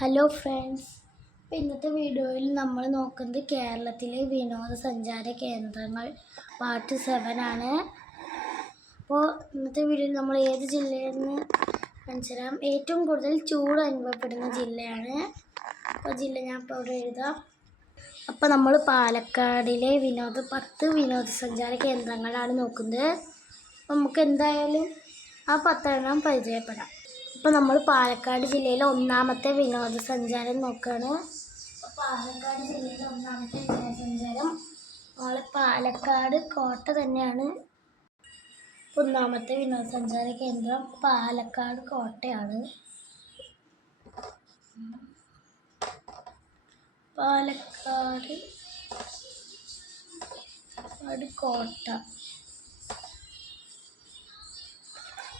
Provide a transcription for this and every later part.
Hello friends, ഇന്നത്തെ വീഡിയോയിൽ നമ്മൾ നോക്കുന്നത് കേരളത്തിലെ വിനോദസഞ്ചാര കേന്ദ്രങ്ങൾ പാർട്ട് 7 ആണ്. അപ്പോൾ ഇന്നത്തെ വീഡിയോയിൽ നമ്മൾ ഏത് ജില്ലയിൽ നിന്ന് കാണിച്ചു തരാം. ഏറ്റവും കൂടുതൽ ചൂട് അനുഭവപ്പെടുന്ന ജില്ലയാണ്. അപ്പോൾ ജില്ല ഞാൻ ഇപ്പോൾ ഇവിടെ എഴുതാം. അപ്പോൾ നമ്മൾ പാലക്കാടിലെ 10 വിനോദസഞ്ചാര കേന്ദ്രങ്ങളാണ് നോക്കുന്നത്. നമുക്ക് എന്തായാലും ആ 10 പരിചയപ്പെടാം. ഇപ്പോൾ നമ്മൾ പാലക്കാട് ജില്ലയിലെ ഒന്നാമത്തെ വിനോദസഞ്ചാരം നോക്കുകയാണ്. പാലക്കാട് ജില്ലയിലെ ഒന്നാമത്തെ വിനോദസഞ്ചാരം നമ്മളെ പാലക്കാട് കോട്ട തന്നെയാണ്. ഒന്നാമത്തെ വിനോദസഞ്ചാര കേന്ദ്രം പാലക്കാട് കോട്ടയാണ്.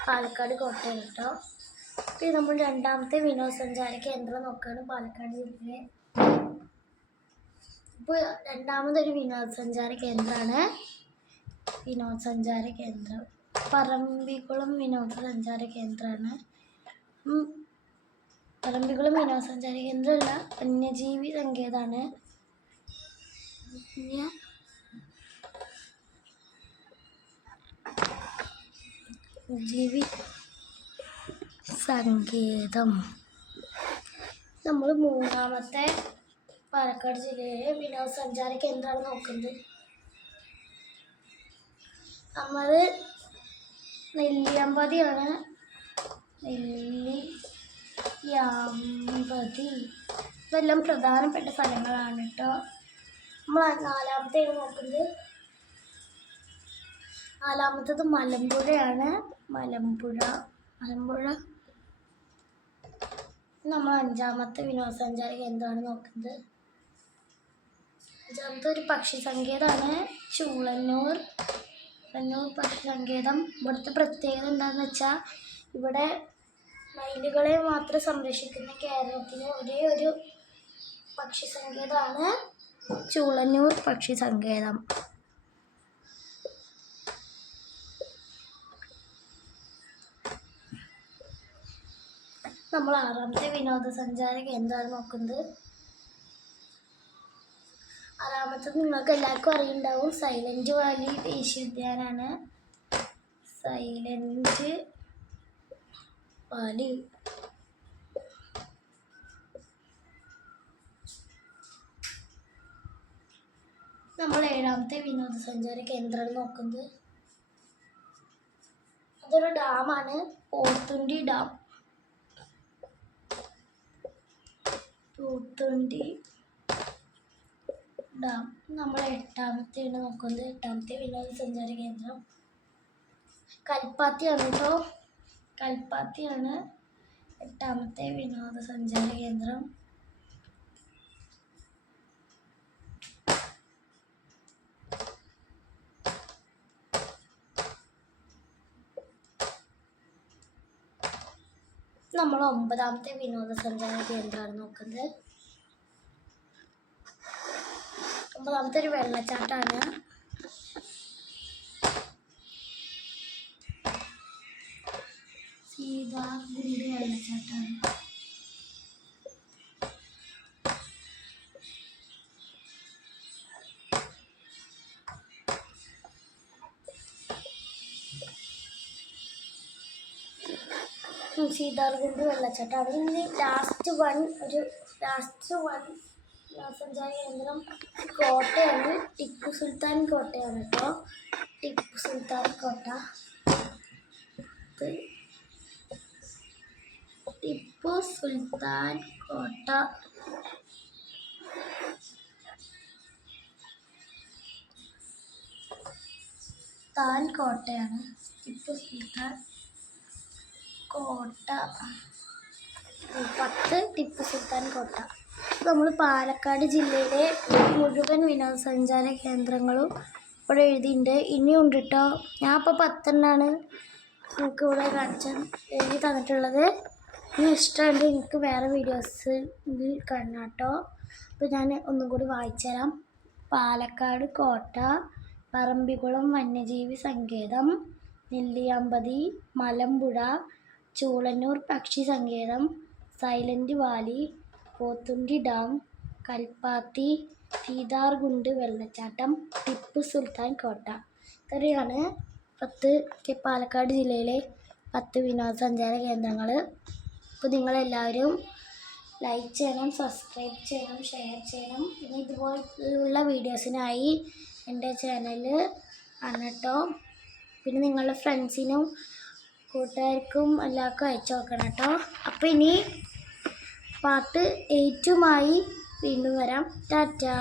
പാലക്കാട് കോട്ട കേട്ടോ. പിന്നെ നമ്മൾ രണ്ടാമത്തെ വിനോദസഞ്ചാര കേന്ദ്രം നോക്കുകയാണ് പാലക്കാട് ജില്ലയിലെ. ഇപ്പോൾ രണ്ടാമതൊരു വിനോദസഞ്ചാര കേന്ദ്രമാണ്. പറമ്പിക്കുളം വിനോദസഞ്ചാര കേന്ദ്രമാണ്. പറമ്പിക്കുളം വിനോദസഞ്ചാര കേന്ദ്രമല്ല, വന്യജീവി സങ്കേതമാണ്. നമ്മൾ മൂന്നാമത്തെ പാലക്കാട് ജില്ലയിലെ വിനോദസഞ്ചാര കേന്ദ്രമാണ് നോക്കുന്നത്. നമ്മൾ നെല്ലിയാമ്പതിയാണ്. ഇതെല്ലാം പ്രധാനപ്പെട്ട സ്ഥലങ്ങളാണ് കേട്ടോ. നമ്മൾ നാലാമത്തേത് മലമ്പുഴയാണ്. മലമ്പുഴ നമ്മൾ അഞ്ചാമത്തെ വിനോദസഞ്ചാര കേന്ദ്രമാണ് നോക്കുന്നത്. അഞ്ചാമത്തെ ഒരു പക്ഷി സങ്കേതമാണ്, ചൂളന്നൂർ പക്ഷി സങ്കേതം. ഇവിടുത്തെ പ്രത്യേകത എന്താണെന്ന് വെച്ചാൽ, ഇവിടെ മയിലുകളെ മാത്രം സംരക്ഷിക്കുന്ന കേരളത്തിലെ ഒരേ ഒരു പക്ഷി സങ്കേതമാണ് ചൂളന്നൂർ പക്ഷി സങ്കേതം. നമ്മൾ ആറാമത്തെ വിനോദസഞ്ചാര കേന്ദ്രമാണ് നോക്കുന്നത്. ആറാമത്തത് നിങ്ങൾക്ക് എല്ലാവർക്കും അറിയുണ്ടാവും, സൈലന്റ് വാലി ദേശീയോദ്യാനാണ്. സൈലന്റ് വാലി. നമ്മൾ ഏഴാമത്തെ വിനോദസഞ്ചാര കേന്ദ്രമാണ് നോക്കുന്നത്. അതൊരു ഡാമാണ്, പോത്തുണ്ടി ഡാം. നമ്മൾ എട്ടാമത്തെയാണ് നോക്കുന്നത്. എട്ടാമത്തെ വിനോദസഞ്ചാര കേന്ദ്രം കൽപ്പാത്തിയാണ് കേട്ടോ. കൽപ്പാത്തിയാണ് എട്ടാമത്തെ വിനോദസഞ്ചാര കേന്ദ്രം. നമ്മൾ ഒമ്പതാമത്തെ വിനോദസഞ്ചാര കേന്ദ്രമാണ് നോക്കുന്നത്. ഒമ്പതാമത്തെ ഒരു വെള്ളച്ചാട്ടമാണ്. സീതാർകുണ്ട് വെള്ളച്ചാട്ടമാണ്. സീതാർകുണ്ട് വെള്ളച്ചാട്ടമാണ്. ഇനി ലാസ്റ്റ് വൺ വിനോദസഞ്ചാര കേന്ദ്രം കോട്ടയാണ്. ടിപ്പു സുൽത്താൻ കോട്ടയാണ് കേട്ടോ. ടിപ്പു സുൽത്താൻ കോട്ട കോട്ടയാണ്. ടിപ്പു സുൽത്താൻ കോട്ട 10 ടിപ്പു സുൽത്താൻ കോട്ട. നമ്മൾ പാലക്കാട് ജില്ലയിലെ മുഴുവൻ വിനോദസഞ്ചാര കേന്ദ്രങ്ങളും ഇവിടെ എഴുതിയിട്ടുണ്ട്. ഇനിയുണ്ട് കേട്ടോ. ഞാൻ ഇപ്പോൾ 10 നിങ്ങൾക്ക് ഇവിടെ എഴുതി തന്നിട്ടുള്ളത്. ഇനി ഇഷ്ടമുണ്ട് എനിക്ക് വേറെ വീഡിയോസ് കാണാം കേട്ടോ. അപ്പോൾ ഞാൻ ഒന്നും കൂടി വായിച്ചു തരാം. പാലക്കാട് കോട്ട, പറമ്പിക്കുളം വന്യജീവി സങ്കേതം, നെല്ലിയാമ്പതി, മലമ്പുഴ, ചൂളന്നൂർ പക്ഷി സങ്കേതം, silent Valley, Pothundi dam, Kalpathi, Seetharkund വെള്ളച്ചാട്ടം, ടിപ്പു സുൽത്താൻ കോട്ട. ഇത്രയാണ് പാലക്കാട് ജില്ലയിലെ 10 വിനോദസഞ്ചാര കേന്ദ്രങ്ങൾ. അപ്പോൾ നിങ്ങളെല്ലാവരും ലൈക്ക് ചെയ്യണം, സബ്സ്ക്രൈബ് ചെയ്യണം, ഷെയർ ചെയ്യണം. പിന്നെ ഇതുപോലുള്ള വീഡിയോസിനായി എൻ്റെ ചാനൽ ആണ് കേട്ടോ. പിന്നെ നിങ്ങളുടെ ഫ്രണ്ട്സിനും കൂട്ടുകാർക്കും എല്ലാവർക്കും അയച്ചു നോക്കണം കേട്ടോ. അപ്പോൾ ഇനി പാർട്ട് 8 വീണ്ടും വരാം. ടാറ്റാ.